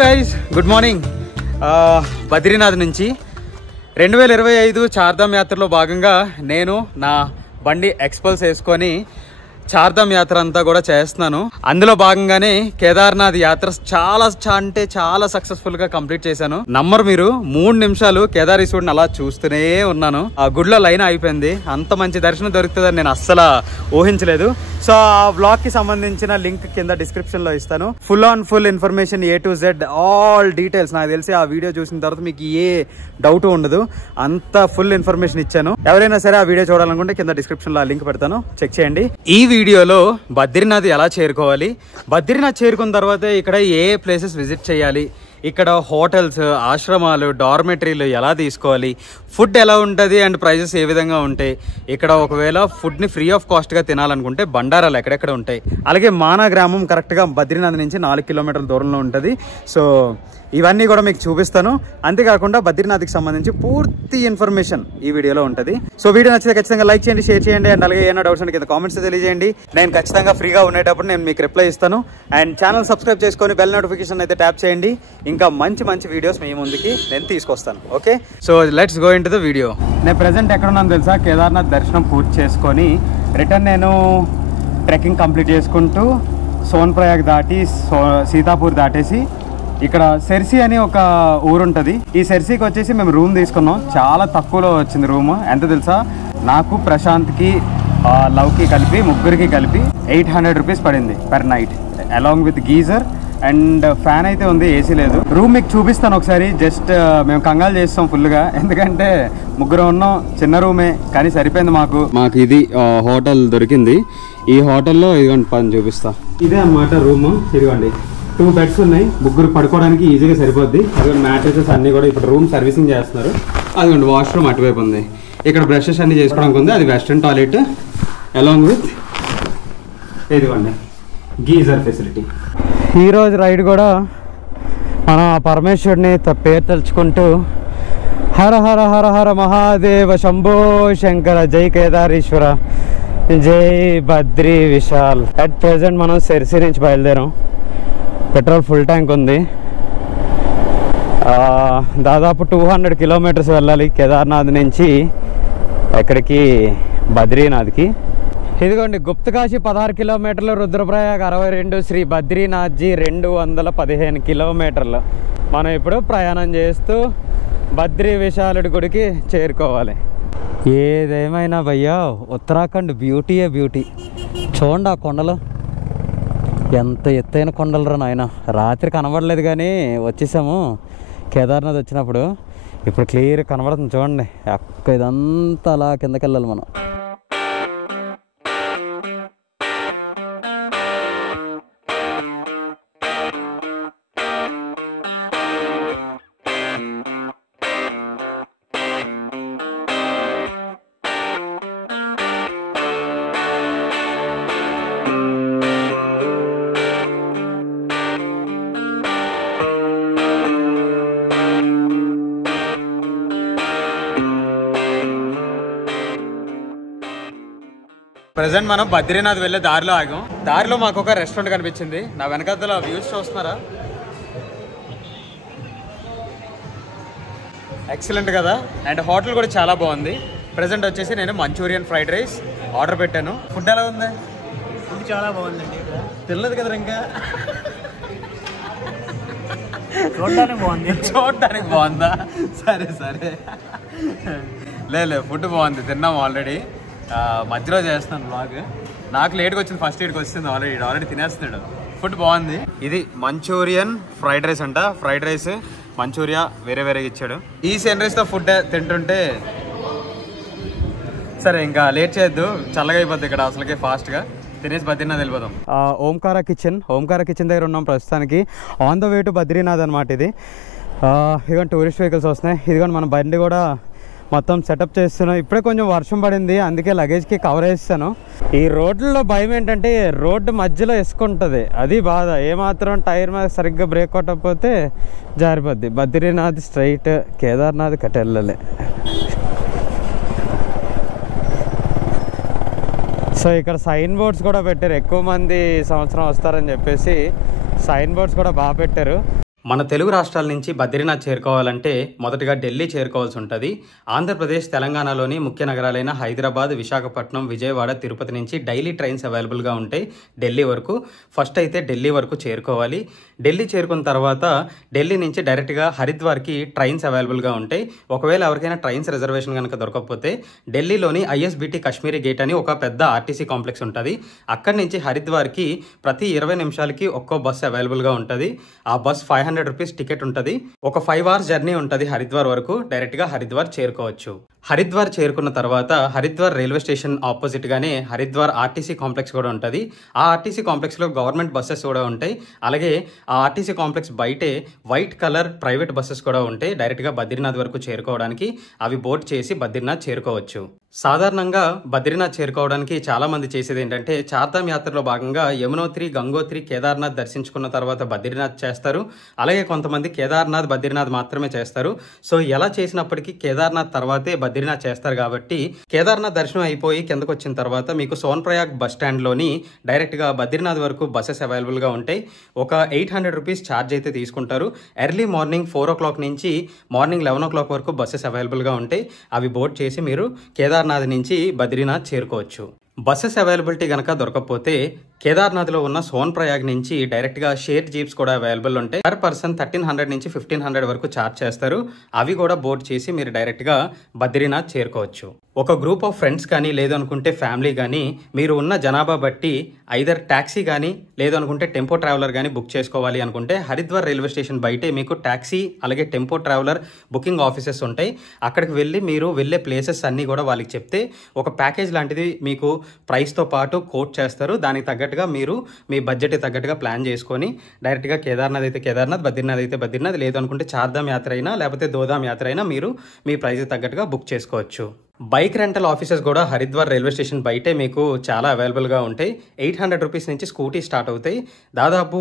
Guys, good morning. Badrinath నుంచి 2025 చార్ధామ్ యాత్రలో భాగంగా నేను నా బండి ఎక్స్పల్స్ వేసుకొని చార్ధామ్ యాత్ర అంతా కూడా చేస్తున్నాను. అందులో భాగంగానే కేదార్నాథ్ యాత్ర చాలా సక్సెస్ఫుల్ గా కంప్లీట్ చేశాను. మీరు 3 నిమిషాలు కేదారీశ్వరుని అలా చూస్తూనే ఉన్నాను. ఆ గుడిలో లైన్ అయిపోయింది. అంత మంచి దర్శనం దొరుకుతుందని నేను అస్సలు ఊహించలేదు. సో ఆ వ్లాగ్ కి సంబంధించిన లింక్ కింద డిస్క్రిప్షన్ లో ఇస్తాను. Full information A to Z all details. నాకు తెలిసి ఆ వీడియో చూసిన తర్వాత మీకు ఏ డౌట్ ఉండదు. అంత ఫుల్ ఇన్ఫర్మేషన్ ఇచ్చాను. ఎవరైనా సరే ఆ వీడియో చూడాలనుకుంటే కింద డిస్క్రిప్షన్ లో ఆ లింక్ పెడతాను, చెక్ చేయండి. ఈ వీడియోలో బద్రీనాథ్ ఎలా చేరుకోవాలి, బద్రీనాథ్ చేరుకున్న తర్వాత ఇక్కడ ఏ ప్లేసెస్ విజిట్ చేయాలి, ఇక్కడ హోటల్స్, ఆశ్రమాలు, డార్మెటరీలు ఎలా తీసుకోవాలి, ఫుడ్ ఎలా ఉంటుంది అండ్ ప్రైజెస్ ఏ విధంగా ఉంటాయి, ఇక్కడ ఒకవేళ ఫుడ్ని ఫ్రీ ఆఫ్ కాస్ట్గా తినాలనుకుంటే బండారాలు ఎక్కడెక్కడ ఉంటాయి, అలాగే మానా గ్రామం కరెక్ట్గా బద్రీనాథ్ నుంచి 4 కిలోమీటర్ల దూరంలో ఉంటుంది. సో ఇవన్నీ కూడా మీకు చూపిస్తాను. అంతేకాకుండా బద్రీనాథ్కి సంబంధించి పూర్తి ఇన్ఫర్మేషన్ ఈ వీడియోలో ఉంటుంది. సో వీడియో నచ్చితే ఖచ్చితంగా లైక్ చేయండి, షేర్ చేయండి అండ్ అలాగే ఏమైనా డౌట్స్ ఉంటే కింద కామెంట్స్ తెలియజేయండి. నేను ఖచ్చితంగా ఫ్రీగా ఉండేటప్పుడు నేను మీకు రిప్లై ఇస్తాను. అండ్ ఛానల్ సబ్స్క్రైబ్ చేసుకొని బెల్ నోటిఫికేషన్ అయితే ట్యాప్ చేయండి. ఇంకా మంచి వీడియోస్ మీ ముందుకి నేను తీసుకొస్తాను. Okay, so let's go into the video. నేను ప్రెసెంట్ ఎక్కడ ఉన్నాను తెలుసా? కేదార్నాథ్ దర్శనం పూర్తి చేసుకొని రిటర్న్ నేను ట్రెక్కింగ్ కంప్లీట్ చేసుకుంటూ సోన్ప్రయాగ్ దాటి సీతాపూర్ దాటేసి ఇక్కడ సెర్సీ అని ఒక ఊరు ఉంటుంది. ఈ సెర్సీకి వచ్చేసి మేము రూమ్ తీసుకున్నాం. చాలా తక్కువలో వచ్చింది రూమ్. ఎంత తెలుసా? నాకు, ప్రశాంత్కి, లవ్కి కలిపి, ముగ్గురికి కలిపి 800 రూపీస్ పడింది per night, along with geyser and fan అయితే ఉంది, ఏసీ లేదు. రూమ్ మీకు చూపిస్తాను ఒకసారి. జస్ట్ మేము కంగాలు చేస్తాం ఫుల్గా, ఎందుకంటే ముగ్గురు ఉన్నాం, చిన్న రూమే కానీ సరిపోయింది మాకు. ఇది హోటల్ దొరికింది. ఈ హోటల్లో ఇదిగోండి పని చూపిస్తా. ఇదే అన్నమాట రూమ్. ఇదిగోండి 2 బెడ్స్ ఉన్నాయి, ముగ్గురు పడుకోవడానికి ఈజీగా సరిపోద్ది. అదిగోండి మ్యాట్రెసెస్ అన్నీ కూడా ఇప్పుడు రూమ్ సర్వీసింగ్ చేస్తున్నారు. అదిగోండి వాష్రూమ్ అటువైపు ఉంది. ఇక్కడ బ్రషెస్ అన్నీ చేసుకోవడానికి ఉంది. అది వెస్ట్రన్ టాయిలెట్ అలాంగ్ విత్ ఇదిగోండి గీజర్ ఫెసిలిటీ. ఈరోజు రైడ్ కూడా మనం ఆ పరమేశ్వరుని పేరు తలుచుకుంటూ హర హర హర హర మహాదేవ శంభో శంకర, జై కేదారీశ్వర, జై బద్రీ విశాల్. అట్ ప్రెజెంట్ మనం సెర్సీ నుంచి బయలుదేరాం. పెట్రోల్ ఫుల్ ట్యాంక్ ఉంది. దాదాపు 200 కిలోమీటర్స్ వెళ్ళాలి కేదార్నాథ్ నుంచి ఎక్కడికి, బద్రీనాథ్కి. ఇదిగోండి గుప్తకాశీ 16 కిలోమీటర్లు, రుద్రప్రయాగ్ 62, శ్రీ బద్రీనాథ్జీ 215 కిలోమీటర్లు. మనం ఇప్పుడు ప్రయాణం చేస్తూ బద్రీ విశాలుడి గుడికి చేరుకోవాలి. ఏదేమైనా భయ్యా, ఉత్తరాఖండ్ బ్యూటీయే బ్యూటీ. చూడండి ఆ కొండలు, ఎంత ఎత్తైన కొండలరా నాయన. రాత్రి కనబడలేదు కానీ వచ్చేసాము కేదార్నాథ్ వచ్చినప్పుడు. ఇప్పుడు క్లియర్ కనబడుతుంది చూడండి. ఇదంతా అలా కిందకి వెళ్ళాలి మనం. ప్రెసెంట్ మనం బద్రీనాథ్ వెళ్ళే దారిలో ఆగాం. దారిలో మాకు ఒక రెస్టారెంట్ కనిపించింది. నా వెనకాల వ్యూస్ చూస్తున్నారా? ఎక్సలెంట్ కదా. అండ్ హోటల్ కూడా చాలా బాగుంది. ప్రెసెంట్ వచ్చేసి నేను మంచూరియన్ ఫ్రైడ్ రైస్ ఆర్డర్ పెట్టాను. ఫుడ్ ఎలా ఉంది? ఫుడ్ చాలా బాగుందండి. తెలియదు కదా ఇంకా. చూడడానికి బాగుందా? సరే లే ఫుడ్ బాగుంది, తిన్నాం ఆల్రెడీ. మధ్యలో చేస్తున్నాను బ్లాగ్. నాకు లేట్గా వచ్చింది, ఫస్ట్ ఎయిడ్కి వచ్చింది. ఆల్రెడీ తినేస్తున్నాడు. ఫుడ్ బాగుంది. ఇది మంచూరియన్ ఫ్రైడ్ రైస్ అంట. ఫ్రైడ్ రైస్, మంచూరియా వేరేగా ఇచ్చాడు. ఈ సన్ రైస్తో ఫుడ్ తింటుంటే సరే ఇంకా లేట్ చేయొద్దు, చల్లగా అయిపోద్ది ఇక్కడ అసలుకే. ఫాస్ట్గా తినేసి బద్రీనాథ్ వెళ్ళిపోదాం. ఓంకార కిచెన్ దగ్గర ఉన్నాం ప్రస్తుతానికి. On the way to Badrinath అనమాట ఇది. ఇదిగోండి టూరిస్ట్ వెహికల్స్ వస్తున్నాయి. ఇదిగోండి మన బండి కూడా మొత్తం సెటప్ చేస్తున్నాం. ఇప్పుడే కొంచెం వర్షం పడింది, అందుకే లగేజ్కి కవర్ వేస్తాను. ఈ రోడ్లలో భయం ఏంటంటే రోడ్డు మధ్యలో ఇసుకుంటుంది, అది బాధ. ఏమాత్రం టైర్ మీద సరిగ్గా బ్రేక్ కొట్టకపోతే జారిపోద్ది. బద్రీనాథ్ స్ట్రైట్, కేదార్నాథ్ కట్టెళ్ళలే. సో ఇక్కడ సైన్ బోర్డ్స్ కూడా పెట్టారు. ఎక్కువ మంది సంవత్సరం వస్తారని చెప్పేసి సైన్ బోర్డ్స్ కూడా బాగా పెట్టారు. మన తెలుగు రాష్ట్రాల నుంచి బద్రీనాథ్ చేరుకోవాలంటే మొదటగా ఢిల్లీ చేరుకోవాల్సి ఉంటుంది. ఆంధ్రప్రదేశ్, తెలంగాణలోని ముఖ్య నగరాలైన హైదరాబాద్, విశాఖపట్నం, విజయవాడ, తిరుపతి నుంచి డైలీ ట్రైన్స్ అవైలబుల్గా ఉంటాయి ఢిల్లీ వరకు. ఫస్ట్ అయితే ఢిల్లీ వరకు చేరుకోవాలి. ఢిల్లీ చేరుకున్న తర్వాత ఢిల్లీ నుంచి డైరెక్ట్గా హరిద్వార్కి ట్రైన్స్ అవైలబుల్గా ఉంటాయి. ఒకవేళ ఎవరికైనా ట్రైన్స్ రిజర్వేషన్ కనుక దొరకకపోతే ఢిల్లీలోని ఐఎస్బిటి కాశ్మీరీ గేట్ అని ఒక పెద్ద ఆర్టీసీ కాంప్లెక్స్ ఉంటుంది. అక్కడి నుంచి హరిద్వార్కి ప్రతి 20 నిమిషాలకి ఒక్కో బస్సు అవైలబుల్గా ఉంటుంది. ఆ బస్ 500 రూపీస్ టికెట్ ఉంటుంది. ఒక 5 hours జర్నీ ఉంటుంది హరిద్వార్ వరకు. డైరెక్ట్గా హరిద్వార్ చేరుకోవచ్చు. హరిద్వార్ చేరుకున్న తర్వాత హరిద్వార్ రైల్వే స్టేషన్ ఆపోజిట్ గానే హరిద్వార్ ఆర్టీసీ కాంప్లెక్స్ కూడా ఉంటుంది. ఆ ఆర్టీసీ కాంప్లెక్స్ లో గవర్నమెంట్ బస్సెస్ కూడా ఉంటాయి. అలాగే ఆ ఆర్టీసీ కాంప్లెక్స్ బయటే వైట్ కలర్ ప్రైవేట్ బస్సెస్ కూడా ఉంటాయి. డైరెక్ట్ గా బద్రీనాథ్ వరకు చేరుకోవడానికి అవి బోర్డ్ చేసి బద్రీనాథ్ చేరుకోవచ్చు. సాధారణంగా బద్రీనాథ్ చేరుకోవడానికి చాలా మంది చేసేది ఏంటంటే చార్ధామ్ యాత్రలో భాగంగా యమునోత్రి, గంగోత్రి, కేదార్నాథ్ దర్శించుకున్న తర్వాత బద్రీనాథ్ చేస్తారు. అలాగే కొంతమంది కేదార్నాథ్, బద్రీనాథ్ మాత్రమే చేస్తారు. సో ఎలా చేసినప్పటికీ కేదార్నాథ్ తర్వాతే బద్రీనాథ్ చేస్తారు కాబట్టి కేదార్నాథ్ దర్శనం అయిపోయి కిందకు వచ్చిన తర్వాత మీకు సోన్ప్రయాగ్ బస్ స్టాండ్లోని డైరెక్ట్గా బద్రీనాథ్ వరకు బస్సెస్ అవైలబుల్గా ఉంటాయి. ఒక 800 రూపీస్ ఛార్జ్ అయితే తీసుకుంటారు. ఎర్లీ మార్నింగ్ 4 o'clock నుంచి మార్నింగ్ 11 o'clock వరకు బస్సెస్ అవైలబుల్గా ఉంటాయి. అవి బోర్డ్ చేసి మీరు కేదార్నాథ్ నుంచి బద్రీనాథ్ చేరుకోవచ్చు. బస్సెస్ అవైలబిలిటీ కనుక దొరకకపోతే కేదార్నాథ్లో ఉన్న సోన్ప్రయాగ్ నుంచి డైరెక్ట్గా షేర్ జీప్స్ కూడా అవైలబుల్ ఉంటాయి. పర్ పర్సన్ 1300 నుంచి 1500 వరకు ఛార్జ్ చేస్తారు. అవి కూడా బోర్డ్ చేసి మీరు డైరెక్ట్గా బద్రీనాథ్ చేరుకోవచ్చు. ఒక గ్రూప్ ఆఫ్ ఫ్రెండ్స్ కానీ లేదనుకుంటే ఫ్యామిలీ కానీ మీరు ఉన్న జనాభా బట్టి ఐదర్ ట్యాక్సీ కానీ లేదనుకుంటే టెంపో ట్రావెలర్ కానీ బుక్ చేసుకోవాలి అనుకుంటే హరిద్వార్ రైల్వే స్టేషన్ బయటే మీకు ట్యాక్సీ అలాగే టెంపో ట్రావెలర్ బుకింగ్ ఆఫీసెస్ ఉంటాయి. అక్కడికి వెళ్ళి మీరు వెళ్ళే ప్లేసెస్ అన్నీ కూడా వాళ్ళకి చెప్తే ఒక ప్యాకేజ్ లాంటిది మీకు ప్రైస్తో పాటు కోట్ చేస్తారు. దానికి తగ్గట్టుగా మీరు మీ బడ్జెట్ తగ్గట్టుగా ప్లాన్ చేసుకొని డైరెక్ట్గా కేదార్నాథ్ అయితే కేదార్నాథ్, బద్రీనాథ్ అయితే బద్రీనాథ్, లేదనుకుంటే చార్ధామ్ యాత్ర అయినా లేకపోతే దోధామ్ యాత్ర అయినా మీరు మీ ప్రైస్ తగ్గట్టుగా బుక్ చేసుకోవచ్చు. బైక్ రెంటల్ ఆఫీసెస్ కూడా హరిద్వార్ రైల్వే స్టేషన్ బయటే మీకు చాలా అవైలబుల్గా ఉంటాయి. 800 రూపీస్ నుంచి స్కూటీ స్టార్ట్ అవుతాయి. దాదాపు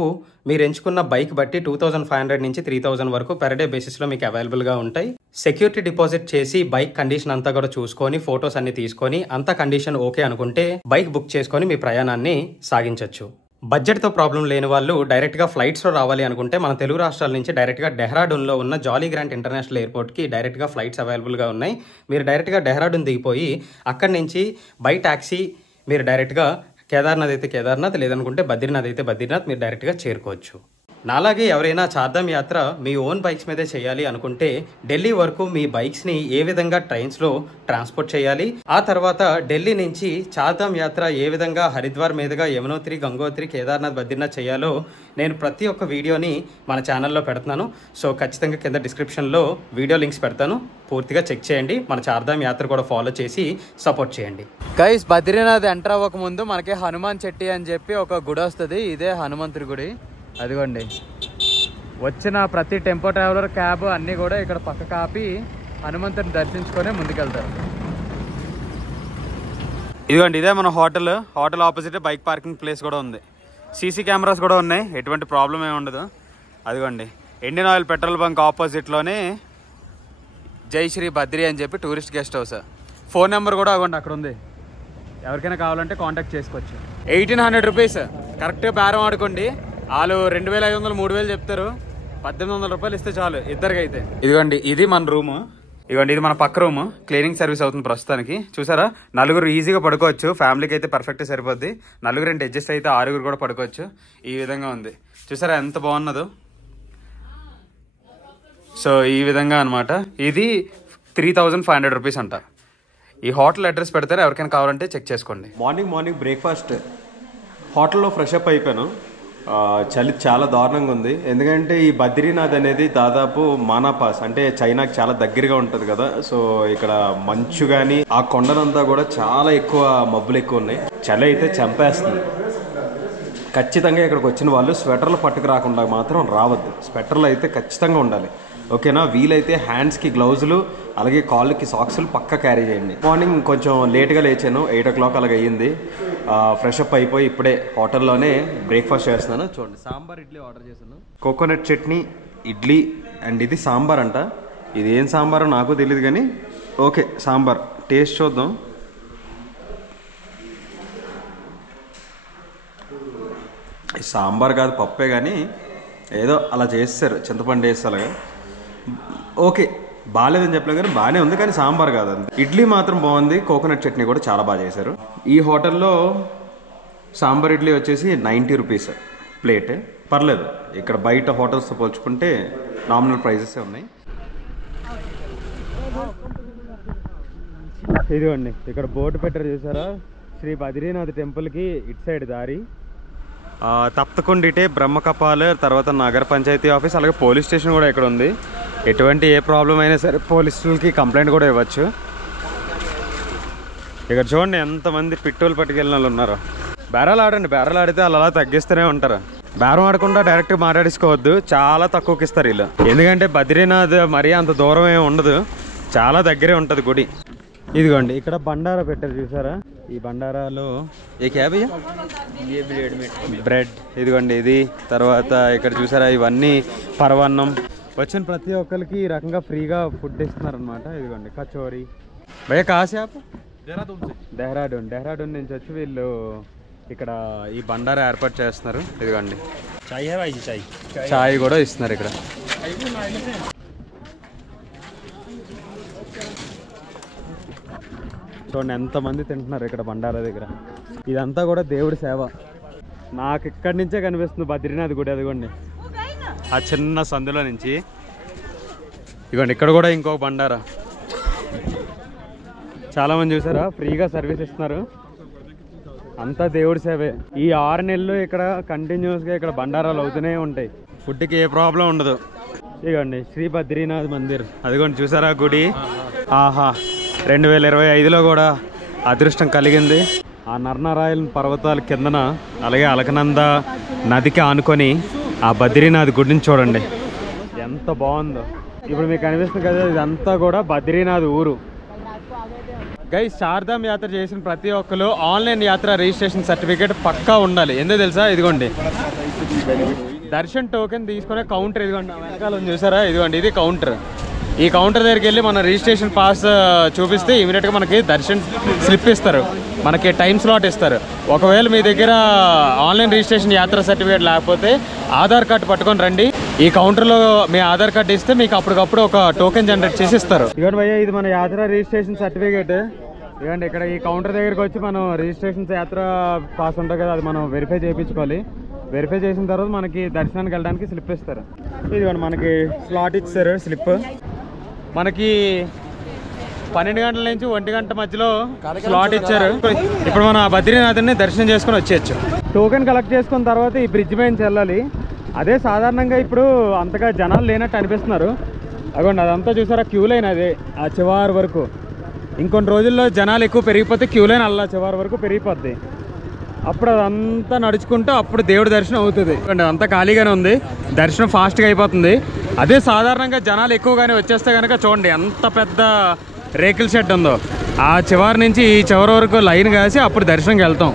మీరు ఎంచుకున్న బైక్ బట్టి 2500 నుంచి 3000 వరకు పర్ డే బేసిస్లో మీకు అవైలబుల్గా ఉంటాయి. సెక్యూరిటీ డిపాజిట్ చేసి బైక్ కండిషన్ అంతా కూడా చూసుకొని ఫొటోస్ అన్ని తీసుకొని అంతా కండిషన్ ఓకే అనుకుంటే బైక్ బుక్ చేసుకొని మీ ప్రయాణాన్ని సాగించవచ్చు. బడ్జెట్తో ప్రాబ్లం లేని వాళ్ళు డైరెక్ట్గా ఫ్లైట్స్లో రావాలి అనుకుంటే మన తెలుగు రాష్ట్రాల నుంచి డైరెక్ట్గా డెహ్రాడూన్లో ఉన్న జాలీ గ్రాంట్ ఇంటర్నేషనల్ ఎయిర్పోర్ట్కి డైరెక్ట్గా ఫ్లైట్స్ అవైలబుల్గా ఉన్నాయి. మీరు డైరెక్ట్గా డెహ్రాడూన్ దిగిపోయి అక్కడి నుంచి బై ట్యాక్సీ మీరు డైరెక్ట్గా కేదార్నాథ్ అయితే కేదార్నాథ్, లేదనుకుంటే బద్రీనాథ్ అయితే బద్రీనాథ్ మీరు డైరెక్ట్గా చేరుకోవచ్చు. నాలాగే ఎవరైనా చార్ధామ్ యాత్ర మీ ఓన్ బైక్స్ మీదే చేయాలి అనుకుంటే ఢిల్లీ వరకు మీ బైక్స్ని ఏ విధంగా ట్రైన్స్లో ట్రాన్స్పోర్ట్ చేయాలి, ఆ తర్వాత ఢిల్లీ నుంచి చార్ధామ్ యాత్ర ఏ విధంగా హరిద్వార్ మీదుగా యమునోత్రి, గంగోత్రి, కేదార్నాథ్, బద్రీనాథ్ చేయాలో నేను ప్రతి ఒక్క వీడియోని మన ఛానల్లో పెడుతున్నాను. సో ఖచ్చితంగా కింద డిస్క్రిప్షన్లో వీడియో లింక్స్ పెడతాను, పూర్తిగా చెక్ చేయండి. మన చార్ధామ్ యాత్ర కూడా ఫాలో చేసి సపోర్ట్ చేయండి. గైస్, బద్రీనాథ్ ఎంటర్ అవ్వక ముందు మనకి హనుమాన్ చెట్టి అని చెప్పి ఒక గుడి వస్తుంది. ఇదే హనుమంతుడి గుడి. అదిగోండి, వచ్చిన ప్రతి టెంపో ట్రావెలర్, క్యాబ్ అన్నీ కూడా ఇక్కడ పక్క కాపి హనుమంతుడిని దర్శించుకొని ముందుకెళ్తారు. ఇదిగోండి, ఇదే మన hotel. Hotel opposite bike parking place కూడా ఉంది. సీసీ కెమెరాస్ కూడా ఉన్నాయి, ఎటువంటి ప్రాబ్లం ఏమి ఉండదు. అదిగోండి, ఇండియన్ ఆయిల్ పెట్రోల్ బంక్ ఆపోజిట్లోనే జై శ్రీ బద్రీ అని చెప్పి tourist guest house. Phone number కూడా అవ్వండి అక్కడ ఉంది, ఎవరికైనా కావాలంటే కాంటాక్ట్ చేసుకోవచ్చు. 1800 రూపీస్ కరెక్ట్గా బేరం ఆడుకోండి. వాళ్ళు 2500, 3000 చెప్తారు. 1800 రూపాయలు ఇస్తే చాలు ఇద్దరికైతే. ఇదిగోండి, ఇది మన రూమ్. ఇదిగోండి, ఇది మన పక్క రూమ్. క్లీనింగ్ సర్వీస్ అవుతుంది ప్రస్తుతానికి. చూసారా, 4 ఈజీగా పడుకోవచ్చు. ఫ్యామిలీకి అయితే పర్ఫెక్ట్ సరిపోద్ది. 4 అడ్జస్ట్ అయితే 6 కూడా పడుకోవచ్చు. ఈ విధంగా ఉంది. చూసారా ఎంత బాగున్నదో. సో ఈ విధంగా అనమాట. ఇది 3500 రూపీస్ అంట. ఈ హోటల్ అడ్రస్ పెడతారా, ఎవరికైనా కావాలంటే చెక్ చేసుకోండి. మార్నింగ్ బ్రేక్ఫాస్ట్ హోటల్లో ఫ్రెష్ అప్ అయిపోయాను. చలి చాలా దారుణంగా ఉంది. ఎందుకంటే ఈ బద్రీనాథ్ అనేది దాదాపు మానాపాస్ అంటే చైనాకి చాలా దగ్గరగా ఉంటుంది కదా. సో ఇక్కడ మంచు కానీ ఆ కొండనంతా కూడా చాలా ఎక్కువ మబ్బులు ఎక్కువ ఉన్నాయి. చలి అయితే చంపేస్తుంది. ఖచ్చితంగా ఇక్కడికి వచ్చిన వాళ్ళు స్వెటర్లు పట్టుకు రాకుండా మాత్రం రావద్దు. స్వెటర్లు అయితే ఖచ్చితంగా ఉండాలి, ఓకేనా. వీలైతే హ్యాండ్స్కి గ్లౌజులు అలాగే కాళ్ళకి సాక్స్లు పక్క క్యారీ చేయండి. మార్నింగ్ కొంచెం లేట్గా లేచాను, 8 o'clock అలాగ అయ్యింది. ఫ్రెష్ అప్ అయిపోయి ఇప్పుడే హోటల్లోనే బ్రేక్ఫాస్ట్ చేస్తున్నాను. చూడండి, సాంబార్ ఇడ్లీ ఆర్డర్ చేశాను. కోకోనట్ చట్నీ, ఇడ్లీ అండ్ ఇది సాంబార్ అంట. ఇది ఏం సాంబారో నాకు తెలియదు కానీ ఓకే, సాంబార్ టేస్ట్ చూద్దాం. సాంబార్ కాదు, పప్పే, కానీ ఏదో అలా చేస్తారు, చింతపండు వేసి అలాగా. ఓకే, బాగాలేదని చెప్పలేదు కానీ బాగానే ఉంది, కానీ సాంబార్ కాదండి. ఇడ్లీ మాత్రం బాగుంది, కోకోనట్ చట్నీ కూడా చాలా బాగా చేశారు. ఈ హోటల్లో సాంబార్ ఇడ్లీ వచ్చేసి 90 రూపీస్ ప్లేట్, పర్లేదు. ఇక్కడ బయట హోటల్స్తో పోల్చుకుంటే నామినల్ ప్రైజెసే ఉన్నాయి. ఇదిగోండి ఇక్కడ బోర్డు పెట్టారు చూసారా, శ్రీ బద్రీనాథ్ టెంపుల్కి ఇటు సైడ్ దారి. తప్పకుండా ఇటే బ్రహ్మకపాల్, తర్వాత నగర పంచాయతీ ఆఫీస్, అలాగే పోలీస్ స్టేషన్ కూడా ఇక్కడ ఉంది. ఎటువంటి ఏ ప్రాబ్లం అయినా సరే పోలీసులకి కంప్లైంట్ కూడా ఇవ్వచ్చు. ఇక్కడ చూడండి ఎంతమంది పిట్టోలు పట్టుకెళ్ళిన వాళ్ళు ఉన్నారు. బేరాలు ఆడండి, బేరాలు ఆడితే అలా తగ్గిస్తూనే ఉంటారు. బేరం ఆడకుండా డైరెక్ట్గా మాట్లాడించుకోవద్దు, చాలా తక్కువకి ఇస్తారు వీళ్ళు. ఎందుకంటే బద్రీనాథ్ మరీ అంత దూరం ఏమి ఉండదు, చాలా దగ్గరే ఉంటుంది గుడి. ఇదిగోండి ఇక్కడ బండారా పెట్టారు చూసారా, ఈ బండారాలో ఏ క్యాబ్ బ్రెడ్, ఇదిగోండి ఇది. తర్వాత ఇక్కడ చూసారా ఇవన్నీ పరవాన్నం. వచ్చిన ప్రతి ఒక్కరికి ఈ రకంగా ఫ్రీగా ఫుడ్ ఇస్తున్నారు అనమాట. ఇదిగోండి కచోరీ. భయ కాసేపు డెహ్రాడూన్ నుంచి వచ్చి వీళ్ళు ఇక్కడ ఈ బండారా ఏర్పాటు చేస్తున్నారు. ఇదిగోండి చాయ్ కూడా ఇస్తున్నారు ఇక్కడ. చూడండి ఎంతమంది తింటున్నారు ఇక్కడ బండారా దగ్గర. ఇదంతా కూడా దేవుడి సేవ. నాకు ఇక్కడి నుంచే కనిపిస్తుంది బద్రీనాథ్ గుడి. అదిగోండి ఆ చిన్న సందులో నుంచి. ఇదిగోండి ఇక్కడ కూడా ఇంకొక బండారా. చాలామంది చూసారా ఫ్రీగా సర్వీస్ ఇస్తున్నారు, అంతా దేవుడి సేవే. ఈ 6 నెలలు ఇక్కడ కంటిన్యూస్గా ఇక్కడ బండారాలు అవుతూనే ఉంటాయి, ఫుడ్కి ఏ ప్రాబ్లం ఉండదు. ఇదిగోండి శ్రీ బద్రీనాథ్ మందిర్. అదిగోండి చూసారా గుడి. ఆహా, 2025లో కూడా అదృష్టం కలిగింది. ఆ నర్నారాయణ పర్వతాల కిందన, అలాగే అలకనంద నదికి ఆనుకొని ఆ బద్రీనాథ్ గుడిని చూడండి ఎంత బాగుందో. ఇప్పుడు మీకు కనిపిస్తుంది కదా, ఇదంతా కూడా బద్రీనాథ్ ఊరు. గైస్, చార్ధామ్ యాత్ర చేసిన ప్రతి ఒక్కరు ఆన్లైన్ యాత్ర రిజిస్ట్రేషన్ సర్టిఫికేట్ పక్కా ఉండాలి. ఎందుకు తెలుసా, ఇదిగోండి దర్శన్ టోకెన్ తీసుకునే కౌంటర్. ఇదిగోండి వెనకాల చూసారా, ఇదిగోండి ఇది కౌంటర్. ఈ కౌంటర్ దగ్గరికి వెళ్ళి మన రిజిస్ట్రేషన్ పాస్ చూపిస్తే ఇమీడియట్గా మనకి దర్శన్ స్లిప్ ఇస్తారు, మనకి టైం స్లాట్ ఇస్తారు. ఒకవేళ మీ దగ్గర ఆన్లైన్ రిజిస్ట్రేషన్ యాత్ర సర్టిఫికేట్ లేకపోతే ఆధార్ కార్డు పట్టుకొని రండి. ఈ కౌంటర్లో మీ ఆధార్ కార్డు ఇస్తే మీకు అప్పటికప్పుడు ఒక టోకెన్ జనరేట్ చేసి ఇస్తారు. ఇదిగోండి భయ్య, ఇది మన యాత్ర రిజిస్ట్రేషన్ సర్టిఫికేట్. ఇదిగోండి ఇక్కడ ఈ కౌంటర్ దగ్గరికి వచ్చి మనం రిజిస్ట్రేషన్ యాత్ర పాస్ ఉంటుంది కదా, అది మనం వెరిఫై చేయించుకోవాలి. వెరిఫై చేసిన తర్వాత మనకి దర్శనానికి వెళ్ళడానికి స్లిప్ ఇస్తారు. ఇదిగోండి మనకి స్లాట్ ఇచ్చారు స్లిప్. మనకి 12 గంటల నుంచి 1 గంట మధ్యలో స్లాట్ ఇచ్చారు. ఇప్పుడు మనం ఆ బద్రీనాథ్ని దర్శనం చేసుకుని వచ్చేయచ్చు. టోకెన్ కలెక్ట్ చేసుకున్న తర్వాత ఈ బ్రిడ్జ్ పైన వెళ్ళాలి. అదే సాధారణంగా ఇప్పుడు అంతగా జనాలు లేనట్టు అనిపిస్తున్నారు. అదిగోండి అదంతా చూసారా క్యూ లైన్, అదే ఆ చివరి వరకు. ఇంకొన్ని రోజుల్లో జనాలు ఎక్కువ పెరిగిపోతే క్యూ లైన్ అలా చివరి వరకు పెరిగిపోద్ది. అప్పుడు అదంతా నడుచుకుంటూ అప్పుడు దేవుడి దర్శనం అవుతుంది. అంతా ఖాళీగానే ఉంది, దర్శనం ఫాస్ట్గా అయిపోతుంది. అదే సాధారణంగా జనాలు ఎక్కువగానే వచ్చేస్తే కనుక చూడండి ఎంత పెద్ద రేకుల షెడ్ ఉందో, ఆ చివరి నుంచి ఈ చివరి వరకు లైన్ కాసి అప్పుడు దర్శనంకి వెళ్తాం.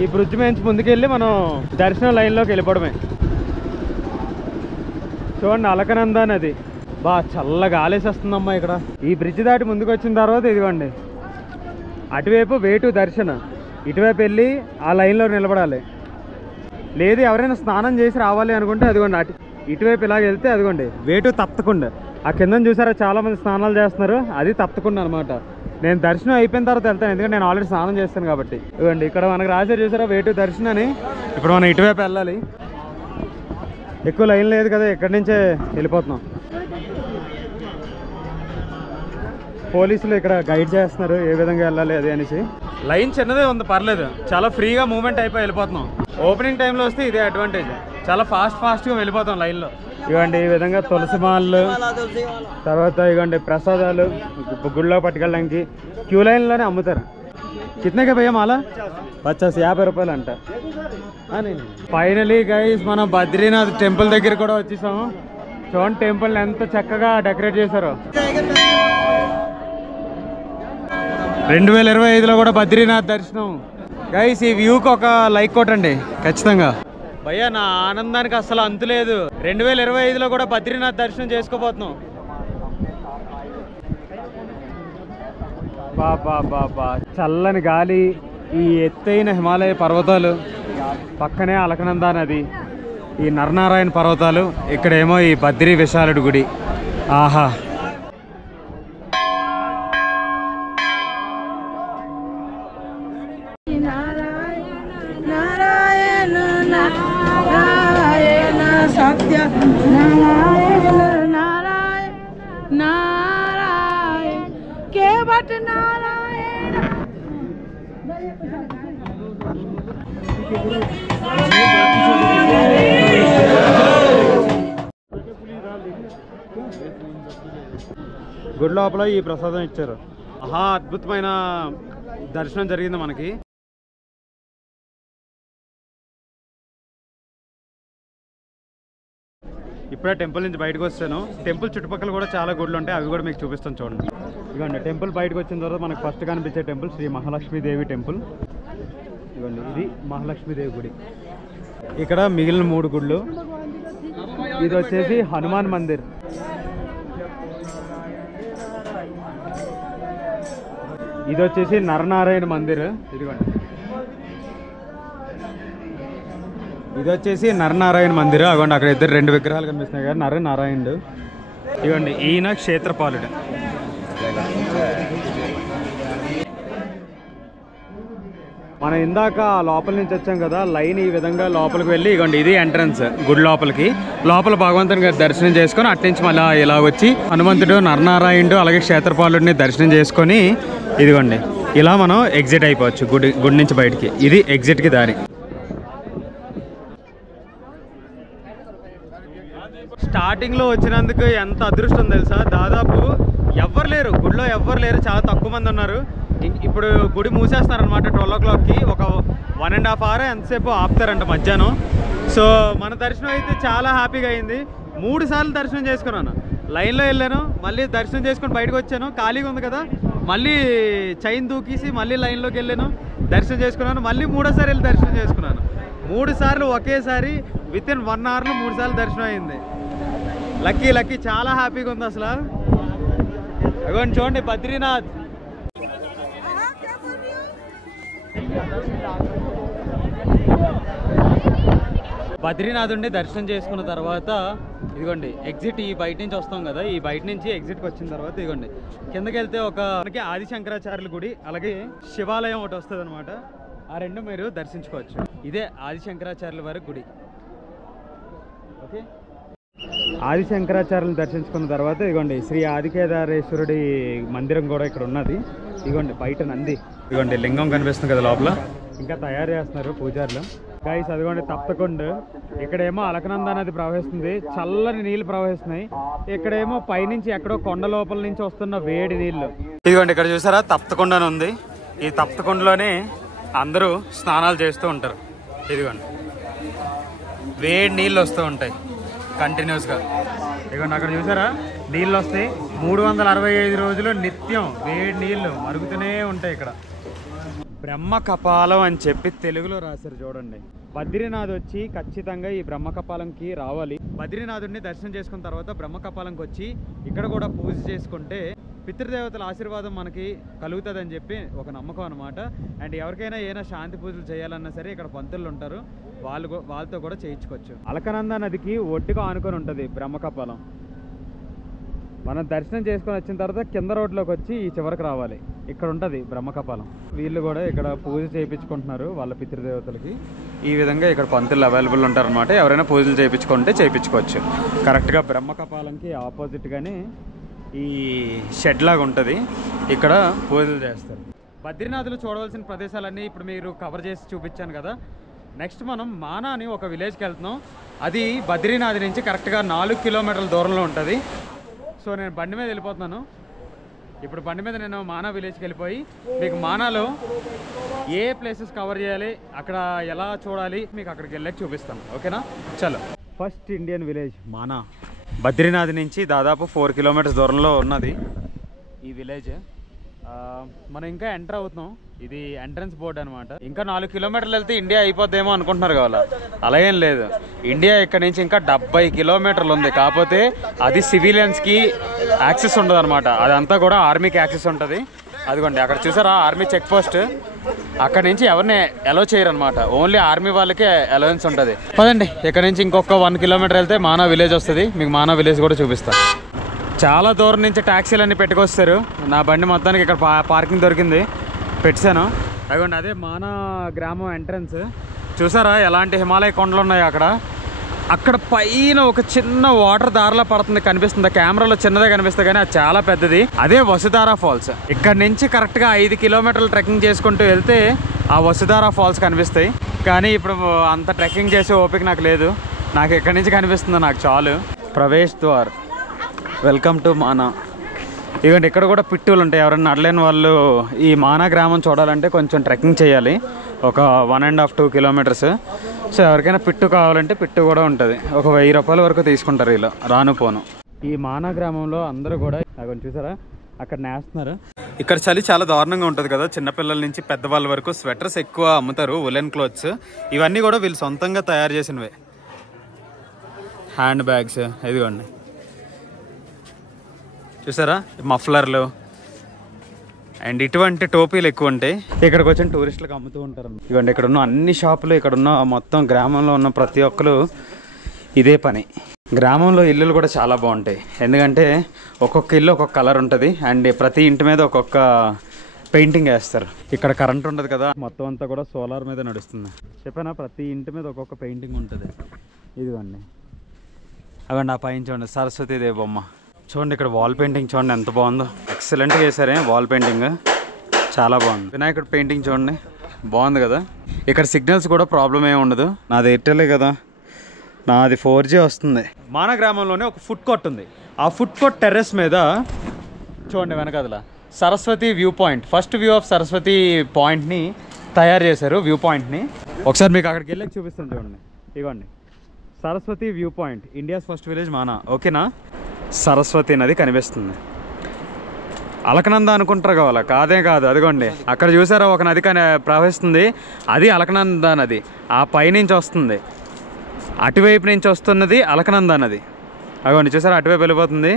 ఈ బ్రిడ్జ్ నుంచి ముందుకెళ్ళి మనం దర్శనం లైన్లోకి వెళ్ళిపోవడమే. చూడండి అలకనంద నది, బాగా చల్లగా ఆలేసేస్తుందమ్మా ఇక్కడ. ఈ బ్రిడ్జ్ దాటి ముందుకు వచ్చిన తర్వాత ఇదిగోండి అటువైపు వేటు దర్శనం, ఇటువైపు వెళ్ళి ఆ లైన్లో నిలబడాలి. లేదు ఎవరైనా స్నానం చేసి రావాలి అనుకుంటే అదిగోండి ఇటువైపు ఇలాగ వెళ్తే అదిగోండి వేటు తప్పకుండా. ఆ కింద చూసారా చాలామంది స్నానాలు చేస్తున్నారు, అది తప్పకుండా అనమాట. నేను దర్శనం అయిపోయిన తర్వాత వెళ్తాను, ఎందుకంటే నేను ఆల్రెడీ స్నానం చేస్తాను కాబట్టి. ఇదిగోండి ఇక్కడ మనకు రాశారు చూసారా వేటు దర్శనం అని. ఇప్పుడు మనం ఇటువైపు వెళ్ళాలి, ఎక్కువ లైన్ లేదు కదా, ఇక్కడి నుంచే వెళ్ళిపోతున్నాం. పోలీసులు ఇక్కడ గైడ్ చేస్తున్నారు ఏ విధంగా వెళ్ళాలి అది అనేసి. లైన్ చిన్నదే ఉంది, పర్లేదు, చాలా ఫ్రీగా మూవ్మెంట్ అయిపోయి వెళ్ళిపోతున్నాం. ఓపెనింగ్ టైంలో వస్తే ఇదే అడ్వాంటేజ్, చాలా ఫాస్ట్గా వెళ్ళిపోతాం లైన్లో. ఇవ్వండి ఈ విధంగా తులసి మాలలు, తర్వాత ఇవ్వండి ప్రసాదాలు గుళ్ళో పట్టుకెళ్ళడానికి క్యూ లైన్లోనే అమ్ముతారు. కితనేగా భయ్యా మాల 50 రూపాయలు అంట. ఫైనలీ గైస్ మనం బద్రీనాథ్ టెంపుల్ దగ్గర కూడా వచ్చేసాము. చూడండి టెంపుల్ ఎంత చక్కగా డెకరేట్ చేశారో. 2025లో కూడా బద్రీనాథ్ దర్శనం. గైస్ ఈ వ్యూకి ఒక లైక్ కొట్టండి ఖచ్చితంగా. భయ్యా నా ఆనందానికి అసలు అంతులేదు. 2025లో కూడా బద్రీనాథ్ దర్శనం చేసుకోబోతున్నాం. బాబా చల్లని గాలి, ఈ ఎత్తైన హిమాలయ పర్వతాలు, పక్కనే అలకనంద నది, ఈ నరనారాయణ పర్వతాలు, ఇక్కడేమో ఈ బద్రీ విశాలుడి గుడి. ఆహా, నారాయణ నారాయణ సత్య నారాయణ నారాయణ నారాయణ కేవట నారాయణ. గుడి లోపల ఈ ప్రసాదం ఇచ్చారు. ఆహా, అద్భుతమైన దర్శనం జరిగింది మనకి. ఇప్పుడే టెంపుల్ నుంచి బయటకు వచ్చాను. టెంపుల్ చుట్టుపక్కల కూడా చాలా గుడులు ఉంటాయి, అవి కూడా మీకు చూపిస్తాను చూడండి. ఇదిగోండి, టెంపుల్ బయటకు వచ్చిన తర్వాత మనకు ఫస్ట్ కనిపించే టెంపుల్ శ్రీ మహాలక్ష్మీదేవి టెంపుల్. ఇదిగోండి, ఇది మహాలక్ష్మీదేవి గుడి. ఇక్కడ మిగిలిన 3 గుళ్ళు. ఇది వచ్చేసి హనుమాన్ మందిర్. ఇది వచ్చేసి నరనారాయణ మందిర్. ఇదిగోండి, ఇది వచ్చేసి నరనారాయణ మందిర్. అగోండి, అక్కడ 2 విగ్రహాలు కనిపిస్తున్నాయి కదా, నరనారాయణుడు. ఇదిగోండి, ఈయన క్షేత్రపాలుడు. మనం ఇందాక లోపల నుంచి వచ్చాం కదా, లైన్ ఈ విధంగా లోపలికి వెళ్ళి, ఇదిగోండి ఇది ఎంట్రన్స్ గుడి లోపలికి. లోపల భగవంతుని గారి దర్శనం చేసుకొని అట్నుంచి మళ్ళీ ఇలా వచ్చి హనుమంతుడు, నరనారాయణుడు, అలాగే క్షేత్రపాలుడిని దర్శనం చేసుకొని ఇదిగోండి ఇలా మనం ఎగ్జిట్ అయిపోవచ్చు గుడి నుంచి బయటికి. ఇది ఎగ్జిట్కి దారి. స్టార్టింగ్లో వచ్చినందుకు ఎంత అదృష్టం తెలుసా, దాదాపు ఎవ్వరు లేరు గుడిలో, ఎవ్వరు లేరు, చాలా తక్కువ మంది ఉన్నారు. ఇప్పుడు గుడి మూసేస్తున్నారనమాట 12 o'clockకి. ఒక 1.5 hour ఎంతసేపు ఆపుతారంట మధ్యాహ్నం. సో మన దర్శనం అయితే చాలా హ్యాపీగా అయింది. 3 సార్లు దర్శనం చేసుకున్నాను. లైన్లో వెళ్ళాను, మళ్ళీ దర్శనం చేసుకొని బయటకు వచ్చాను. ఖాళీగా ఉంది కదా, మళ్ళీ చైన్ దూకేసి మళ్ళీ లైన్లోకి వెళ్ళాను, దర్శనం చేసుకున్నాను. మళ్ళీ 3వ సారి వెళ్ళి దర్శనం చేసుకున్నాను. 3 సార్లు ఒకేసారి వితిన్ 1 hourలో 3 సార్లు దర్శనం అయింది. లక్కీ చాలా హ్యాపీగా ఉంది అసలు. అగోండి చూడండి, బద్రీనాథ్. బద్రీనాథుడిని దర్శనం చేసుకున్న తర్వాత ఇదిగోండి ఎగ్జిట్, ఈ బయట నుంచి వస్తాం కదా, ఈ బయట నుంచి ఎగ్జిట్కి వచ్చిన తర్వాత ఇదిగోండి కిందకి వెళ్తే మనకి ఆది శంకరాచార్యుల గుడి, అలాగే శివాలయం ఒకటి వస్తుంది అనమాట. ఆ 2 మీరు దర్శించుకోవచ్చు. ఇదే ఆది శంకరాచార్యుల వారి గుడి. ఓకే, ఆది శంకరాచార్యులను దర్శించుకున్న తర్వాత ఇదిగోండి శ్రీ ఆదికేదారేశ్వరుడి మందిరం కూడా ఇక్కడ ఉన్నది. ఇదిగోండి బయట నంది, ఇదిగోండి లింగం కనిపిస్తుంది కదా లోపల, ఇంకా తయారు చేస్తున్నారు పూజారులు. గైస్ అదిగోండి తప్తకొండ. ఇక్కడేమో అలకనంద నది ప్రవహిస్తుంది, చల్లని నీళ్లు ప్రవహిస్తున్నాయి. ఇక్కడేమో పైనుంచి ఎక్కడో కొండ లోపల నుంచి వస్తున్న వేడి నీళ్లు. ఇదిగోండి ఇక్కడ చూసారా తప్తకొండ అని ఉంది. ఈ తప్తకొండలోనే అందరూ స్నానాలు చేస్తూ ఉంటారు. ఇదిగోండి వేడి నీళ్ళు వస్తూ ఉంటాయి కంటిన్యూస్గా. ఇదిగోండి అక్కడ చూసారా నీళ్ళు వస్తాయి. 365 రోజులు నిత్యం వేడి నీళ్లు మరుగుతూనే ఉంటాయి ఇక్కడ. బ్రహ్మ కపాలం అని చెప్పి తెలుగులో రాశారు చూడండి. బద్రీనాథ్ వచ్చి ఖచ్చితంగా ఈ బ్రహ్మ కపాలంకి రావాలి. బద్రీనాథుడిని దర్శనం చేసుకున్న తర్వాత బ్రహ్మ కపాలంకి వచ్చి ఇక్కడ కూడా పూజ చేసుకుంటే పితృదేవతల ఆశీర్వాదం మనకి కలుగుతుందని చెప్పి ఒక నమ్మకం అనమాట. అండ్ ఎవరికైనా ఏదైనా శాంతి పూజలు చేయాలన్నా సరే ఇక్కడ పంతులు ఉంటారు, వాళ్ళతో కూడా చేయించుకోవచ్చు. అలకనంద నదికి ఒడ్డుగా ఆనుకొని ఉంటుంది బ్రహ్మకపాలం. మనం దర్శనం చేసుకొని వచ్చిన తర్వాత కింద రోడ్లోకి వచ్చి ఈ చివరికి రావాలి. ఇక్కడ ఉంటుంది బ్రహ్మకపాలం. వీళ్ళు కూడా ఇక్కడ పూజ చేయించుకుంటున్నారు వాళ్ళ పితృదేవతలకి. ఈ విధంగా ఇక్కడ పంతులు అవైలబుల్ ఉంటారనమాట. ఎవరైనా పూజలు చేయించుకుంటే చేయించుకోవచ్చు. కరెక్ట్గా బ్రహ్మకపాలంకి ఆపోజిట్గానే ఈ షెడ్ లాగా ఉంటుంది, ఇక్కడ పూజలు చేస్తారు. బద్రీనాథ్లో చూడవలసిన ప్రదేశాలన్నీ ఇప్పుడు మీరు కవర్ చేసి చూపించాను కదా. నెక్స్ట్ మనం మానా అని ఒక విలేజ్కి వెళ్తున్నాం. అది బద్రీనాథ్ నుంచి కరెక్ట్గా 4 కిలోమీటర్ల దూరంలో ఉంటుంది. సో నేను బండి మీద వెళ్ళిపోతున్నాను. ఇప్పుడు బండి మీద నేను మానా విలేజ్కి వెళ్ళిపోయి మీకు మానాలో ఏ ప్లేసెస్ కవర్ చేయాలి, అక్కడ ఎలా చూడాలి మీకు అక్కడికి వెళ్ళి చూపిస్తాను. ఓకేనా, చలో. First Indian village Mana. Badrinath నుంచి దాదాపు 4 కిలోమీటర్స్ దూరంలో ఉన్నది ఈ విలేజ్. మనం ఇంకా ఎంటర్ అవుతున్నాం. ఇది ఎంట్రన్స్ బోర్డ్ అనమాట. ఇంకా 4 కిలోమీటర్లు వెళ్తే ఇండియా అయిపోద్దేమో అనుకుంటున్నారు కావాలా, అలా ఏం లేదు. ఇండియా ఇక్కడ నుంచి ఇంకా 70 కిలోమీటర్లు ఉంది. కాకపోతే అది సివిలియన్స్కి యాక్సెస్ ఉండదు అనమాట. అదంతా కూడా ఆర్మీకి యాక్సెస్ ఉంటుంది. అదిగోండి అక్కడ చూసారా ఆర్మీ చెక్ పోస్ట్. అక్కడ నుంచి ఎవరిని అలో చేయరు అనమాట, ఓన్లీ ఆర్మీ వాళ్ళకే అలవెన్స్ ఉంటుంది. పదండి, ఇక్కడ నుంచి ఇంకొక 1 కిలోమీటర్ వెళ్తే మానా విలేజ్ వస్తుంది. మీకు మానా విలేజ్ కూడా చూపిస్తాను. చాలా దూరం నుంచి ట్యాక్సీలన్నీ పెట్టుకొస్తారు. నా బండి మొత్తానికి ఇక్కడ పార్కింగ్ దొరికింది, పెట్టాను. అదిగోండి అదే మానా గ్రామం ఎంట్రన్స్. చూసారా ఎలాంటి హిమాలయ కొండలు ఉన్నాయో అక్కడ. అక్కడ పైన ఒక చిన్న వాటర్ దారిలా పడుతుంది, కనిపిస్తుంది. కెమెరాలో చిన్నదే కనిపిస్తుంది కానీ అది చాలా పెద్దది. అదే వసుధారా ఫాల్స్. ఇక్కడ నుంచి కరెక్ట్గా 5 కిలోమీటర్లు ట్రెక్కింగ్ చేసుకుంటూ వెళ్తే ఆ వసుధారా ఫాల్స్ కనిపిస్తాయి. కానీ ఇప్పుడు అంత ట్రెక్కింగ్ చేసే ఓపిక నాకు లేదు. నాకు ఎక్కడి నుంచి కనిపిస్తుందో నాకు చాలు. ప్రవేశ్ ద్వార్, వెల్కమ్ టు మానా. ఇవ్వండి ఇక్కడ కూడా పిట్టులు ఉంటాయి. ఎవరైనా నడలేని వాళ్ళు ఈ మానా గ్రామం చూడాలంటే కొంచెం ట్రెక్కింగ్ చేయాలి, ఒక 1.5-2 కిలోమీటర్స్. సో ఎవరికైనా పిట్టు కావాలంటే పిట్టు కూడా ఉంటుంది. ఒక 1000 రూపాయల వరకు తీసుకుంటారు ఇలా రాను పోను. ఈ మానా గ్రామంలో అందరూ కూడా కొంచెం చూసారా అక్కడ నేస్తున్నారు. ఇక్కడ చలి చాలా దారుణంగా ఉంటుంది కదా. చిన్నపిల్లల నుంచి పెద్దవాళ్ళ వరకు స్వెటర్స్ ఎక్కువ అమ్ముతారు, ఉలెన్ క్లోత్స్. ఇవన్నీ కూడా వీళ్ళు సొంతంగా తయారు చేసినవే. హ్యాండ్ బ్యాగ్స్ ఇదిగోండి చూసారా, మఫ్లర్లు అండ్ ఇటువంటి టోపీలు ఎక్కువ ఉంటాయి. ఇక్కడికి వచ్చిన టూరిస్టులకు అమ్ముతూ ఉంటారు. ఇవ్వండి ఇక్కడ ఉన్న అన్ని షాపులు, ఇక్కడ ఉన్న మొత్తం గ్రామంలో ఉన్న ప్రతి ఒక్కరు ఇదే పని. గ్రామంలో ఇల్లులు కూడా చాలా బాగుంటాయి, ఎందుకంటే ఒక్కొక్క ఇల్లు ఒక్కొక్క కలర్ ఉంటుంది అండ్ ప్రతి ఇంటి మీద ఒక్కొక్క పెయింటింగ్ వేస్తారు. ఇక్కడ కరెంట్ ఉండదు కదా, మొత్తం అంతా కూడా సోలార్ మీద నడుస్తుంది. చెప్పానా, ప్రతి ఇంటి మీద ఒక్కొక్క పెయింటింగ్ ఉంటుంది. ఇదిగోండి అవండి ఆ పైన చూడండి సరస్వతీదేవి బొమ్మ. చూడండి ఇక్కడ వాల్ పెయింటింగ్ చూడండి ఎంత బాగుందో, ఎక్సలెంట్గా వేసారే వాల్ పెయింటింగ్, చాలా బాగుంది. వినాయకుడు పెయింటింగ్ చూడండి బాగుంది కదా. ఇక్కడ సిగ్నల్స్ కూడా ప్రాబ్లం ఏమి ఉండదు. నాది ఎయిర్టెలే కదా, నాది 4G వస్తుంది. మానా గ్రామంలోనే ఒక ఫుడ్ కోర్ట్ ఉంది. ఆ ఫుడ్ కోర్ట్ టెర్రస్ మీద చూడండి వెనకదల Saraswati view point, first view of Saraswati పాయింట్ని తయారు చేశారు. వ్యూ పాయింట్ని ఒకసారి మీకు అక్కడికి వెళ్ళి చూపిస్తాను చూడండి. ఇవ్వండి Saraswati view point, India's first village Mana. ఓకేనా, సరస్వతి నది కనిపిస్తుంది. అలకనంద అనుకుంటారు కావాలా, కాదే కాదు. అదిగోండి అక్కడ చూసారా ఒక నది ప్రవహిస్తుంది, అది అలకనంద నది. ఆ పైనుంచి వస్తుంది, అటువైపు నుంచి వస్తున్నది అలకనంద నది. అదిగోండి చూసారా అటువైపు వెళ్ళిపోతుంది.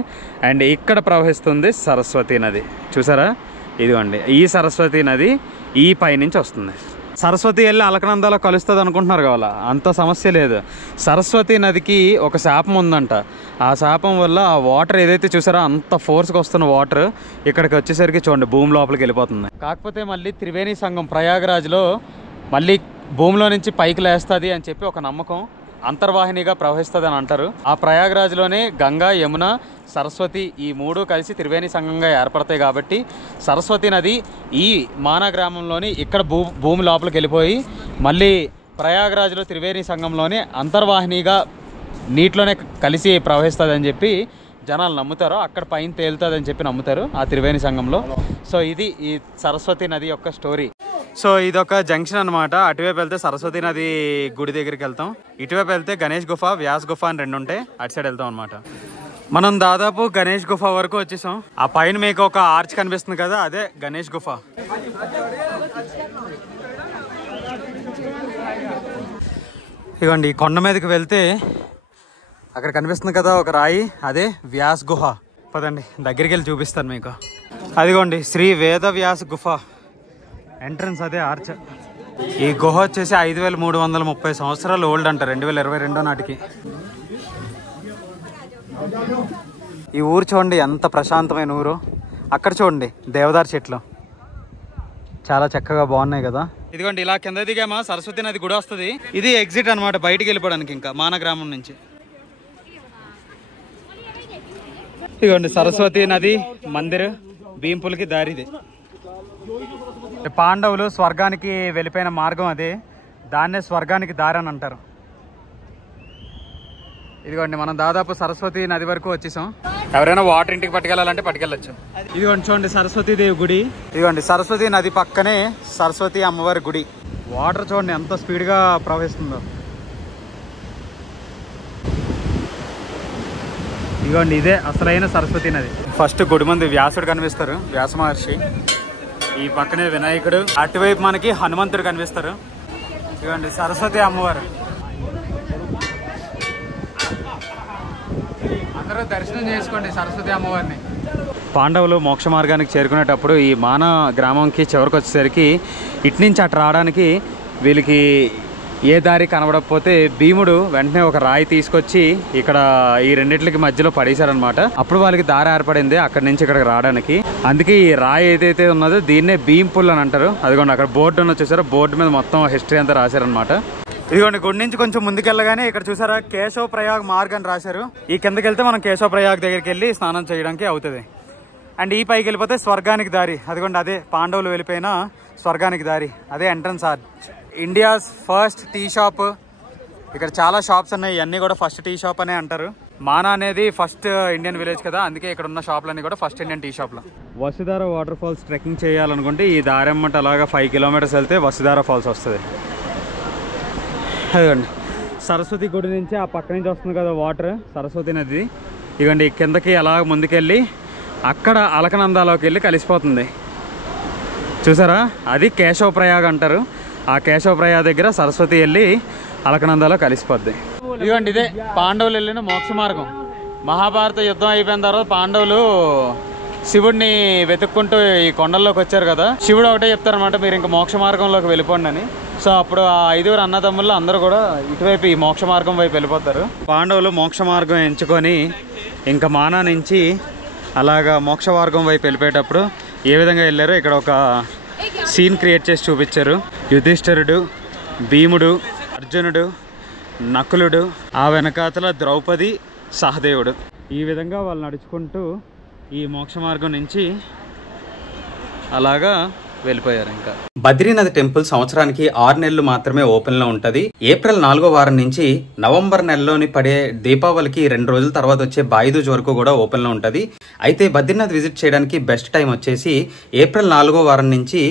అండ్ ఇక్కడ ప్రవహిస్తుంది సరస్వతి నది. చూసారా ఇదిగోండి ఈ సరస్వతి నది ఈ పైనుంచి వస్తుంది. సరస్వతి వెళ్ళి అలకనందాలో కలుస్తుంది అనుకుంటున్నారు కావాలా, అంత సమస్య లేదు. సరస్వతి నదికి ఒక శాపం ఉందంట. ఆ శాపం వల్ల ఆ వాటర్ ఏదైతే చూసారో అంత ఫోర్స్గా వస్తున్న వాటర్ ఇక్కడికి వచ్చేసరికి చూడండి భూమి లోపలికి వెళ్ళిపోతుంది. కాకపోతే మళ్ళీ త్రివేణి సంగం ప్రయాగరాజ్లో మళ్ళీ భూమిలో నుంచి పైకి లేస్తుంది అని చెప్పి ఒక నమ్మకం. అంతర్వాహినిగా ప్రవహిస్తుంది అని అంటారు. ఆ ప్రయాగరాజ్లోనే గంగా, యమున, సరస్వతి ఈ 3 కలిసి త్రివేణి సంగంగా ఏర్పడతాయి. కాబట్టి సరస్వతి నది ఈ మానా గ్రామంలోని ఇక్కడ భూమి లోపలికి వెళ్ళిపోయి మళ్ళీ ప్రయాగరాజ్లో త్రివేణి సంగంలోనే అంతర్వాహినిగా నీటిలోనే కలిసి ప్రవహిస్తుంది అని చెప్పి జనాలు నమ్ముతారు. అక్కడ పైన తేలుతుంది అని చెప్పి నమ్ముతారు ఆ త్రివేణి సంగంలో. సో ఇది ఈ సరస్వతి నది యొక్క స్టోరీ. సో ఇదొక జంక్షన్ అనమాట. అటువైపు వెళ్తే సరస్వతి నది గుడి దగ్గరికి వెళ్తాం, ఇటువైపు వెళ్తే గణేష్ గుఫ, వ్యాస్ గుఫ అని 2 ఉంటాయి. అటు సైడ్ వెళ్తాం అనమాట. మనం దాదాపు గణేష్ గుఫ వరకు వచ్చేసాం. ఆ పైన మీకు ఒక ఆర్చ్ కనిపిస్తుంది కదా, అదే గణేష్ గుఫ. ఇదిగోండి ఈ కొండ మీదకి వెళ్తే అక్కడ కనిపిస్తుంది కదా ఒక రాయి, అదే వ్యాస్ గుహ. పదండి దగ్గరికి వెళ్ళి చూపిస్తాను మీకు. అదిగోండి శ్రీ వేద వ్యాస్ గుఫ ఎంట్రన్స్, అదే ఆర్చ్. ఈ గుహ వచ్చేసి 5330 సంవత్సరాలు ఓల్డ్ అంట, 2022 నాటికి. ఈ ఊరు చూడండి ఎంత ప్రశాంతమైన ఊరు. అక్కడ చూడండి దేవదారు చెట్లు చాలా చక్కగా బాగున్నాయి కదా. ఇదిగోండి ఇలా కింద దిగామా సరస్వతి నది గుడి వస్తుంది. ఇది ఎగ్జిట్ అనమాట బయటికి వెళ్ళిపోవడానికి ఇంకా మానా గ్రామం నుంచి. ఇదిగోండి సరస్వతి నది మందిర్, భీంపులకి దారిది. పాండవులు స్వర్గానికి వెళ్ళిపోయిన మార్గం అది, దాన్నే స్వర్గానికి దారి అని అంటారు. ఇదిగోండి మనం దాదాపు సరస్వతి నది వరకు వచ్చేసాం. ఎవరైనా వాటర్ ఇంటికి పట్టుకెళ్ళాలంటే పట్టుకెళ్ళచ్చు. ఇదిగోండి చూడండి సరస్వతి దేవి గుడి. ఇదిగోండి సరస్వతి నది పక్కనే సరస్వతి అమ్మవారి గుడి. వాటర్ చూడండి ఎంత స్పీడ్గా ప్రవహిస్తుందో. ఇదిగోండి ఇదే అసలైన సరస్వతి నది. ఫస్ట్ గుడి ముందు వ్యాసుడు కనిపిస్తారు, వ్యాస మహర్షి. ఈ పక్కనే వినాయకుడు, అటువైపు మనకి హనుమంతుడు కనిపిస్తారు. ఇదిగోండి సరస్వతి అమ్మవారు. అందరూ దర్శనం చేసుకోండి సరస్వతి అమ్మవారిని. పాండవులు మోక్ష మార్గానికి చేరుకునేటప్పుడు ఈ మాన గ్రామంకి చివరికి వచ్చేసరికి ఇటు నుంచి అటు రావడానికి వీళ్ళకి ఏ దారి కనబడకపోతే భీముడు వెంటనే ఒక రాయి తీసుకొచ్చి ఇక్కడ ఈ రెండిట్లకి మధ్యలో పడేశారనమాట. అప్పుడు వాళ్ళకి దారి ఏర్పడింది అక్కడి నుంచి ఇక్కడికి రావడానికి. అందుకే ఈ రాయి ఏదైతే ఉన్నదో దీన్నే భీమ్ పుల్ అని అంటారు. అదిగోండి అక్కడ బోర్డు ఉన్న చూసారా, బోర్డు మీద మొత్తం హిస్టరీ అంతా రాశారనమాట. ఇదిగోండి గుడి నుంచి కొంచెం ముందుకెళ్ళగానే ఇక్కడ చూసారా కేశవ ప్రయాగ్ మార్గ్ అని రాశారు. ఈ కిందకి వెళ్తే మనం కేశవ ప్రయాగ్ దగ్గరికి వెళ్ళి స్నానం చేయడానికి అవుతుంది. అండ్ ఈ పైకి వెళ్ళిపోతే స్వర్గానికి దారి. అదిగోండి అదే పాండవులు వెళ్ళిపోయిన స్వర్గానికి దారి, అదే entrance arch. India's first tea shop. ఇక్కడ చాలా షాప్స్ ఉన్నాయి, ఇవన్నీ కూడా ఫస్ట్ టీ షాప్ అనే అంటారు. మానా అనేది ఫస్ట్ ఇండియన్ విలేజ్ కదా, అందుకే ఇక్కడ ఉన్న షాపులన్నీ కూడా ఫస్ట్ ఇండియన్ టీ షాప్లో. వసుధార వాటర్ ఫాల్స్ ట్రెక్కింగ్ చేయాలనుకుంటే ఈ దారి అమ్మట అలాగా 5 కిలోమీటర్స్ వెళ్తే వసుధార ఫాల్స్ వస్తుంది. అదిగోండి సరస్వతి గుడి నుంచి ఆ పక్క నుంచి వస్తుంది కదా వాటర్, సరస్వతి నది. ఇదిగోండి కిందకి అలా ముందుకెళ్ళి అక్కడ అలకనందాలోకి వెళ్ళి కలిసిపోతుంది చూసారా, అది కేశవ ప్రయాగ్ అంటారు. ఆ కేశవ ప్రయాగ్ దగ్గర సరస్వతి వెళ్ళి అలకనందాలో కలిసిపోద్ది. ఇదిగోండి ఇదే పాండవులు వెళ్ళిన మోక్ష మార్గం. మహాభారత యుద్ధం అయిపోయిన తర్వాత పాండవులు శివుడిని వెతుక్కుంటూ ఈ కొండల్లోకి వచ్చారు కదా, శివుడు ఒకటే చెప్తారనమాట, మీరు ఇంకా మోక్ష మార్గంలోకి వెళ్ళిపోండి అని. సో అప్పుడు ఆ 5 అన్నదమ్ములు అందరూ కూడా ఇటువైపు ఈ మోక్ష మార్గం వైపు వెళ్ళిపోతారు. పాండవులు మోక్ష మార్గం ఎంచుకొని ఇంకా మానా నుంచి అలాగా మోక్ష మార్గం వైపు వెళ్ళిపోయేటప్పుడు ఏ విధంగా వెళ్ళారో ఇక్కడ ఒక సీన్ క్రియేట్ చేసి చూపించారు. యుధిష్ఠిరుడు, భీముడు, అర్జునుడు, నకులుడు, ఆ వెనకాతల ద్రౌపది, సహదేవుడు, ఈ విధంగా వాళ్ళు నడుచుకుంటూ ఈ మోక్ష మార్గం నుంచి అలాగా వెళ్ళిపోయారు. ఇంకా బద్రీనాథ్ టెంపుల్ సంవత్సరానికి 6 నెలలు మాత్రమే ఓపెన్ లో ఉంటది. ఏప్రిల్ 4వ వారం నుంచి నవంబర్ నెలలోని పడే దీపావళికి 2 రోజుల తర్వాత వచ్చే బాయిదూజ్ వరకు కూడా ఓపెన్ లో ఉంటది. అయితే బద్రీనాథ్ విజిట్ చేయడానికి బెస్ట్ టైం వచ్చేసి ఏప్రిల్ 4వ వారం నుంచి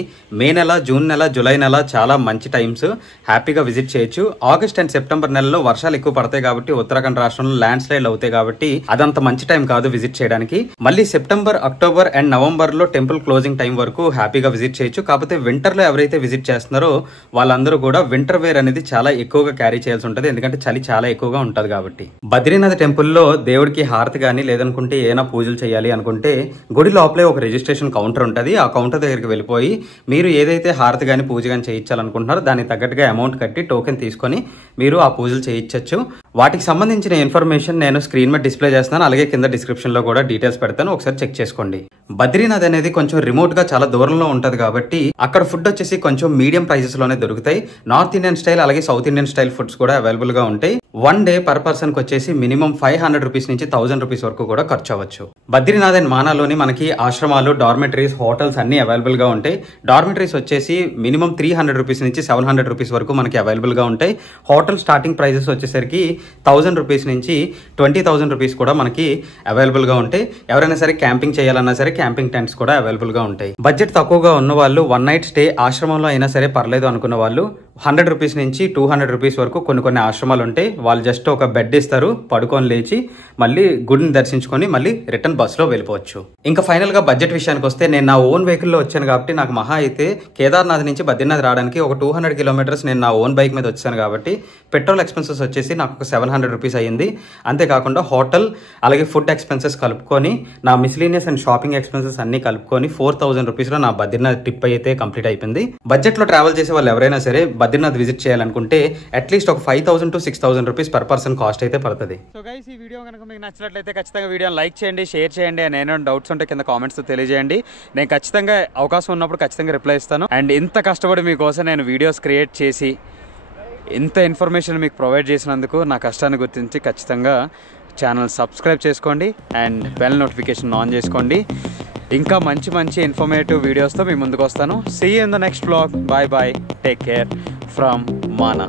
మే నెల, జూన్ నెల, జూలై నెల చాలా మంచి టైమ్స్, హ్యాపీగా విజిట్ చేయొచ్చు. ఆగస్ట్ అండ్ సెప్టెంబర్ నెలలో వర్షాలు ఎక్కువ పడతాయి కాబట్టి, ఉత్తరాఖండ్ రాష్ట్రంలో ల్యాండ్ స్లైడ్ అవుతాయి కాబట్టి అదంత మంచి టైం కాదు విజిట్ చేయడానికి. మళ్ళీ సెప్టెంబర్, అక్టోబర్ అండ్ నవంబర్ లో టెంపుల్ క్లోజింగ్ టైం వరకు హ్యాపీగా విజిట్ చేయొచ్చు. కాకపోతే వింటర్ లో ఎవరైతే విజిట్ చేస్తున్నారో వాళ్ళందరూ కూడా వింటర్ వేర్ అనేది చాలా ఎక్కువగా క్యారీ చేయాల్సి ఉంటుంది, ఎందుకంటే చలి చాలా ఎక్కువగా ఉంటది కాబట్టి. బద్రీనాథ్ టెంపుల్లో దేవుడికి హారతి కానీ లేదనుకుంటే ఏమైనా పూజలు చేయాలి అనుకుంటే గుడి లోపలే ఒక రిజిస్ట్రేషన్ కౌంటర్ ఉంటుంది. ఆ కౌంటర్ దగ్గరికి వెళ్ళిపోయి మీరు ఏదైతే హారతి కానీ పూజ కానీ చేయించాలనుకుంటున్నారో దానికి తగ్గట్టుగా అమౌంట్ కట్టి టోకెన్ తీసుకొని మీరు ఆ పూజలు చేయించవచ్చు. వాటికి సంబంధించిన ఇన్ఫర్మేషన్ నేను స్క్రీన్ మీద డిస్ప్లే చేస్తాను, అలాగే కింద డిస్క్రిప్షన్ లో కూడా డీటెయిల్స్ పెడతాను, ఒకసారి చెక్ చేసుకోండి. బద్రీనాథ్ అనేది కొంచెం రిమోట్ గా చాలా దూరంలో ఉంటది కాబట్టి అక్కడ ఫుడ్ వచ్చేసి కొంచెం మీడియం ప్రైసెస్ లోనే దొరుకుతాయి. నార్త్ ఇండియన్ స్టైల్ అలాగే సౌత్ ఇండియన్ స్టైల్ ఫుడ్స్ కూడా అవైలబుల్ గా ఉంటాయి. 1 డే పర్ పర్సన్ కి వచ్చేసి మినిమం 500 రూపీస్ నుంచి 1000 రూపీస్ వరకు కూడా ఖర్చు అవ్వచ్చు. బద్రీనాథ్ అండ్ మానాలోని మనకి ఆశ్రమాలు, డార్మెటరీస్, హోటల్స్ అన్ని అవైలబుల్ గా ఉంటాయి. డార్మెటరీస్ వచ్చేసి మినిమం 300 రూపీస్ నుంచి 700 రూపీస్ వరకు మనకి అవైలబుల్ గా ఉంటాయి. హోటల్ స్టార్టింగ్ ప్రైజెస్ వచ్చేసరికి 1000 రూపీస్ నుంచి 20,000 రూపీస్ కూడా మనకి అవైలబుల్ గా ఉంటాయి. ఎవరైనా సరే క్యాంపింగ్ చేయాలన్నా సరే క్యాంపింగ్ టెంట్స్ కూడా అవైలబుల్ గా ఉంటాయి. బడ్జెట్ తక్కువగా ఉన్న వాళ్ళు 1 నైట్ స్టే ఆశ్రమంలో అయినా సరే పర్లేదు అనుకున్న వాళ్ళు 100 రూపీస్ నుంచి 200 రూపీస్ వరకు కొన్ని ఆశ్రమాలు ఉంటాయి. వాళ్ళు జస్ట్ ఒక బెడ్ ఇస్తారు, పడుకొని లేచి మళ్ళీ గుడిని దర్శించుకొని మళ్ళీ రిటర్న్ బస్సులో వెళ్ళిపోవచ్చు. ఇంకా ఫైనల్ గా బడ్జెట్ విషయానికి వస్తే నేను నా ఓన్ వెహికల్లో వచ్చాను కాబట్టి నాకు మహా అయితే కేదార్నాథ్ నుంచి బద్రీనాథ్ రావడానికి ఒక 200 కిలోమీటర్స్ నేను నా ఓన్ బైక్ మీద వచ్చాను కాబట్టి పెట్రోల్ ఎక్స్పెన్సెస్ వచ్చేసి నాకు ఒక 700 రూపీస్ అయ్యింది. అంతేకాకుండా హోటల్ అలాగే ఫుడ్ ఎక్స్పెన్సెస్ కలుపుకొని నా మిస్లీనియస్ అండ్ షాపింగ్ ఎక్స్పెన్సెస్ అన్ని కలుపుకొని 4000 రూపీస్ లో నా బద్రీనాథ్ ట్రిప్ అయితే కంప్లీట్ అయిపోయింది. బడ్జెట్ లో ట్రావెల్ చేసే వాళ్ళు ఎవరైనా సరే బద్రీనాథ్ విజిట్ చేయాలనుకుంటే అట్లీస్ట్ ఒక 5000 to 6000 rupees per person cost అయితే పడుతుంది. సో గైస్, ఈ వీడియో కనుక మీకు నచ్చినట్లయితే ఖచ్చితంగా వీడియోని లైక్ చేయండి, షేర్ చేయండి, అండ్ ఏమైనా డౌట్స్ ఉంటే కింద కామెంట్స్ తెలియజేయండి. నేను ఖచ్చితంగా అవకాశం ఉన్నప్పుడు ఖచ్చితంగా రిప్లై ఇస్తాను. అండ్ ఇంత కష్టపడి మీకోసం నేను వీడియోస్ క్రియేట్ చేసి ఇంత ఇన్ఫర్మేషన్ మీకు ప్రొవైడ్ చేసినందుకు నా కష్టాన్ని గుర్తించి ఖచ్చితంగా ఛానల్ సబ్స్క్రైబ్ చేసుకోండి అండ్ బెల్ నోటిఫికేషన్ ఆన్ చేసుకోండి. ఇంకా మంచి ఇన్ఫర్మేటివ్ వీడియోస్తో మీ ముందుకు వస్తాను. See you in the next vlog. Bye bye, take care from Mana.